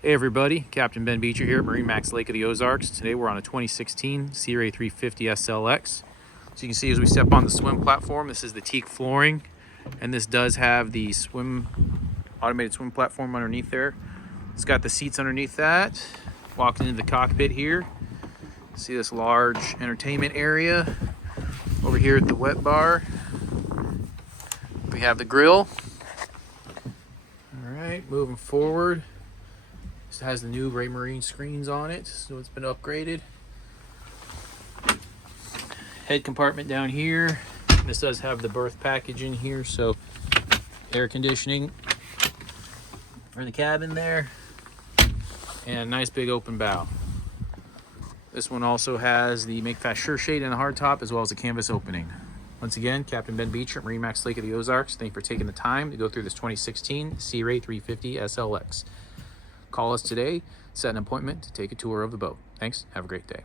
Hey everybody, Captain Ben Beecher here at MarineMax Lake of the Ozarks. Today we're on a 2016 Sea Ray 350 SLX. So you can see as we step on the swim platform, this is the teak flooring, and this does have the automated swim platform underneath there. It's got the seats underneath that. Walking into the cockpit here, see this large entertainment area. Over here at the wet bar, we have the grill. All right, moving forward. This has the new Raymarine screens on it, so it's been upgraded. Head compartment down here. This does have the berth package in here, so air conditioning for the cabin there, and a nice big open bow. This one also has the Make Fast Sure shade and a hardtop, as well as a canvas opening. Once again, Captain Ben Beecher at MarineMax Lake of the Ozarks. Thank you for taking the time to go through this 2016 Sea Ray 350 SLX. Call us today, set an appointment to take a tour of the boat. Thanks, have a great day.